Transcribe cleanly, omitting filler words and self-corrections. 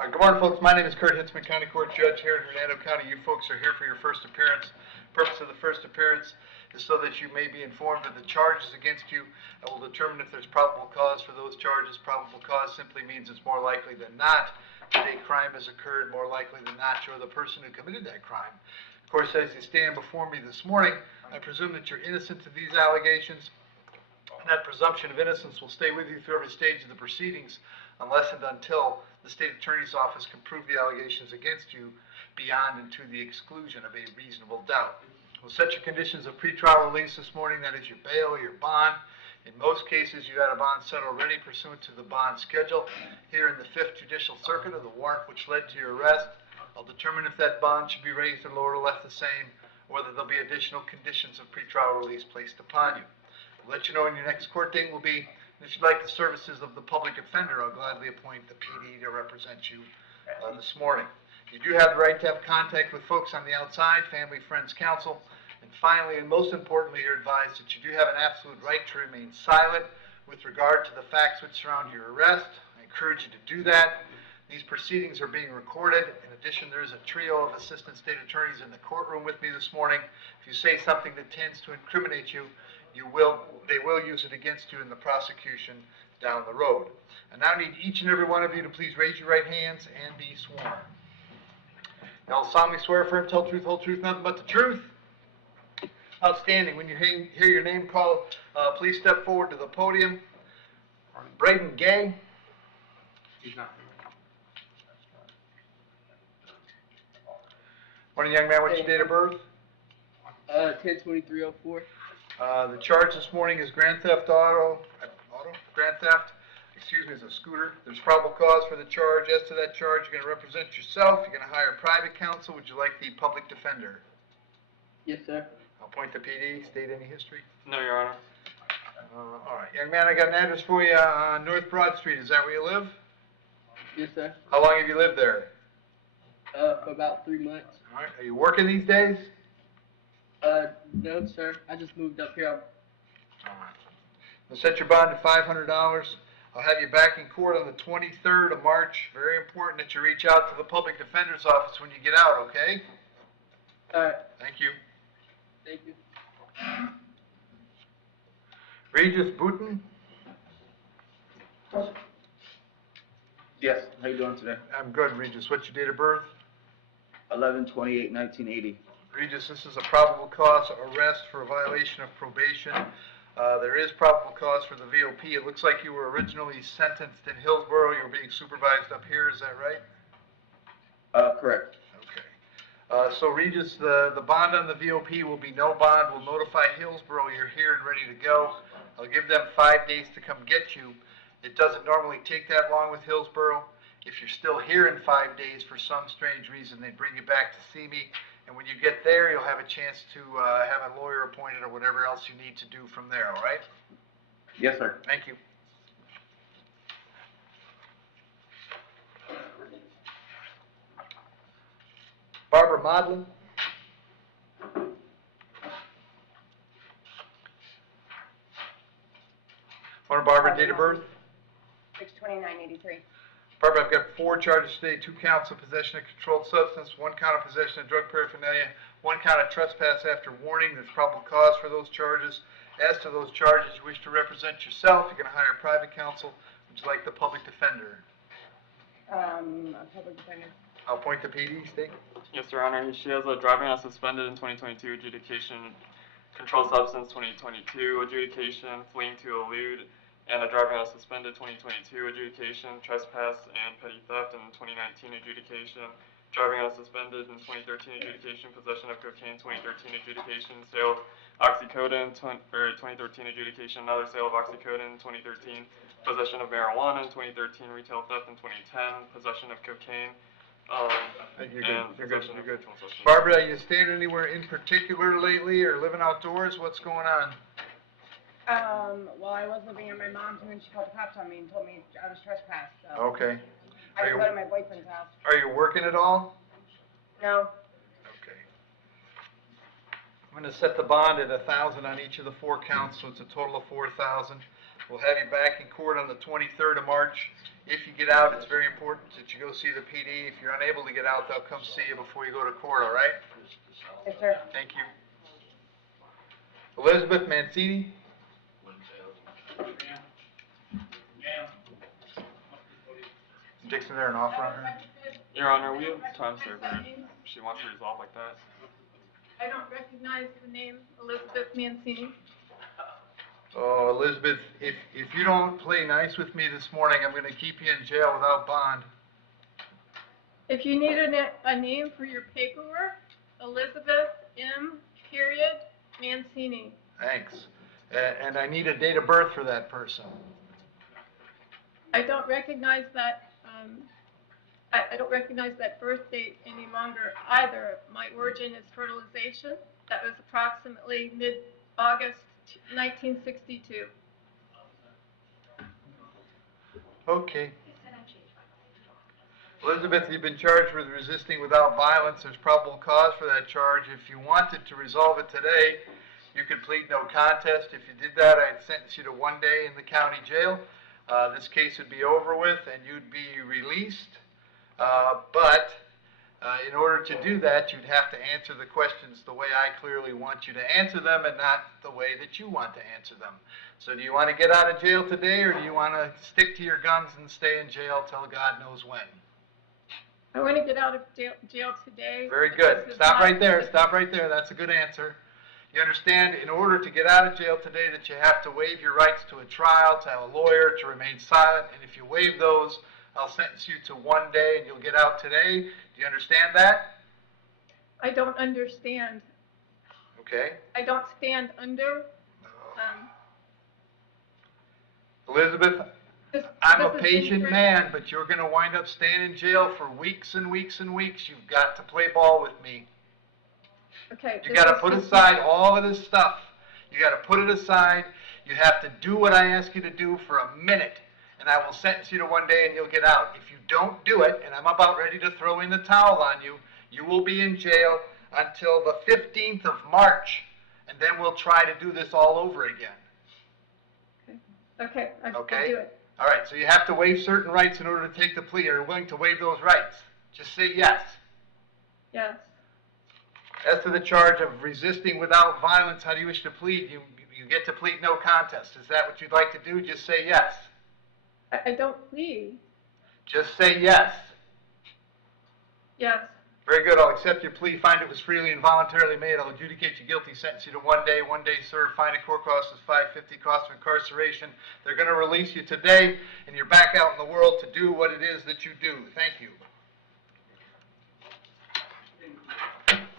Good morning, folks. My name is Kurt Hitzemann, County Court Judge here in Hernando County. You folks are here for your first appearance. The purpose of the first appearance is so that you may be informed of the charges against you. I will determine if there's probable cause for those charges. Probable cause simply means it's more likely than not that a crime has occurred, more likely than not you're the person who committed that crime. Of course, as you stand before me this morning, I presume that you're innocent of these allegations. And that presumption of innocence will stay with you through every stage of the proceedings unless and until the state attorney's office can prove the allegations against you beyond and to the exclusion of a reasonable doubt. We'll set your conditions of pretrial release this morning, that is your bail or your bond. In most cases, you had a bond set already pursuant to the bond schedule. Here in the 5th Judicial Circuit, of the warrant which led to your arrest, I'll determine if that bond should be raised or lowered or left the same, or whether there'll be additional conditions of pretrial release placed upon you. I'll let you know when your next court date will be. If you'd like the services of the public defender, I'll gladly appoint the PD to represent you this morning. You do have the right to have contact with folks on the outside, family, friends, counsel. And finally, and most importantly, you're advised that you do have an absolute right to remain silent with regard to the facts which surround your arrest. I encourage you to do that. These proceedings are being recorded. In addition, there is a trio of assistant state attorneys in the courtroom with me this morning. If you say something that tends to incriminate you, they will use it against you in the prosecution down the road. I now need each and every one of you to please raise your right hands and be sworn. I'll solemnly swear, affirm, tell the truth, whole truth, nothing but the truth. Outstanding. When you hear your name called, please step forward to the podium. Braden Gay. He's not. Morning, young man. What's your date of birth? 10/23/04. The charge this morning is grand theft grand theft, is a scooter. There's probable cause for the charge. As to that charge, you're going to represent yourself. You're going to hire private counsel. Would you like the public defender? Yes, sir. I'll point the PD. State any history? No, Your Honor. All right. Young man, I got an address for you on North Broad Street. Is that where you live? Yes, sir. How long have you lived there? For about 3 months. All right. Are you working these days? No, sir. I just moved up here. All right. I'll set your bond to $500. I'll have you back in court on the 23rd of March. Very important that you reach out to the public defender's office when you get out, okay? All right. Thank you. Thank you. Regis Boutin. Yes, how you doing today? I'm good, Regis. What's your date of birth? 11/28/1980. Regis, this is a probable cause arrest for a violation of probation. There is probable cause for the VOP. It looks like you were originally sentenced in Hillsborough. You were being supervised up here. Is that right? Correct. Okay. So Regis, the bond on the VOP will be no bond. We'll notify Hillsborough you're here and ready to go. I'll give them 5 days to come get you. It doesn't normally take that long with Hillsborough. If you're still here in 5 days for some strange reason, they bring you back to see me. And when you get there, you'll have a chance to have a lawyer appointed or whatever else you need to do from there, all right? Yes, sir. Thank you. Barbara Modlin. Morning, Barbara. Date of birth? 6/29/83. Barbara, I've got 4 charges today, 2 counts of possession of controlled substance, 1 count of possession of drug paraphernalia, 1 count of trespass after warning. There's probable cause for those charges. As to those charges, you wish to represent yourself, you're going to hire private counsel. Would you like the public defender? A public defender. I'll appoint the PD, State. Yes, Your Honor. She has a driving as suspended in 2022 adjudication, controlled substance 2022 adjudication, fleeing to elude, and a driving as suspended 2022 adjudication, trespass and petty theft in 2019 adjudication, driving as suspended in 2013 adjudication, possession of cocaine 2013 adjudication, sale of oxycodone 2013 adjudication, another sale of oxycodone 2013, possession of marijuana in 2013, retail theft in 2010, possession of cocaine. You're good. You're good. You're good. Substance. Barbara, are you staying anywhere in particular lately or living outdoors? What's going on? Well, I was living at my mom's and then she called the cops on me and told me I was trespassed, so. Okay. I had to go to my boyfriend's house. Are you working at all? No. Okay. I'm going to set the bond at $1,000 on each of the 4 counts, so it's a total of $4,000. We'll have you back in court on the 23rd of March. If you get out, it's very important that you go see the PD. If you're unable to get out, they'll come see you before you go to court, all right? Yes, sir. Thank you. Elizabeth Mancini? Dixon, there an offer on her? Your Honor, we have time server. She wants to resolve like that. I don't recognize the name Elizabeth Mancini. Oh, Elizabeth, if you don't play nice with me this morning, I'm gonna keep you in jail without bond. If you need a name for your paperwork, Elizabeth M. Mancini. Thanks. And I need a date of birth for that person. I don't recognize that, I don't recognize that birth date any longer either. My origin is fertilization. That was approximately mid-August 1962. Okay. Elizabeth, you've been charged with resisting without violence. There's probable cause for that charge. If you wanted to resolve it today, you could plead no contest. If you did that, I'd sentence you to 1 day in the county jail. This case would be over with and you'd be released. But in order to do that, you'd have to answer the questions the way I clearly want you to answer them and not the way that you want to answer them. So do you want to get out of jail today, or do you want to stick to your guns and stay in jail till God knows when? I want to get out of jail today. Very good. Stop right there. Stop right there. That's a good answer. You understand, in order to get out of jail today, that you have to waive your rights to a trial, to have a lawyer, to remain silent, and if you waive those, I'll sentence you to 1 day and you'll get out today. Do you understand that? I don't understand. Okay. I don't stand under. Elizabeth, This I'm a is patient incorrect. man, but you're going to wind up staying in jail for weeks and weeks and weeks. You've got to play ball with me. Okay. You got to put aside all of this stuff. You got to put it aside. You have to do what I ask you to do for a minute, and I will sentence you to 1 day and you'll get out. If you don't do it, and I'm about ready to throw in the towel on you, you will be in jail until the 15th of March, and then we'll try to do this all over again. Okay. I'll Okay? do it. All right, so you have to waive certain rights in order to take the plea. Are you willing to waive those rights? Just say yes. Yes. As to the charge of resisting without violence, how do you wish to plead? You get to plead no contest. Is that what you'd like to do? Just say yes. I don't plead. Just say yes. Yes. Very good. I'll accept your plea. Find it was freely and voluntarily made. I'll adjudicate you guilty. Sentence you to 1 day. 1 day served. Fine and court costs is $5.50. Cost of incarceration. They're going to release you today, and you're back out in the world to do what it is that you do. Thank you.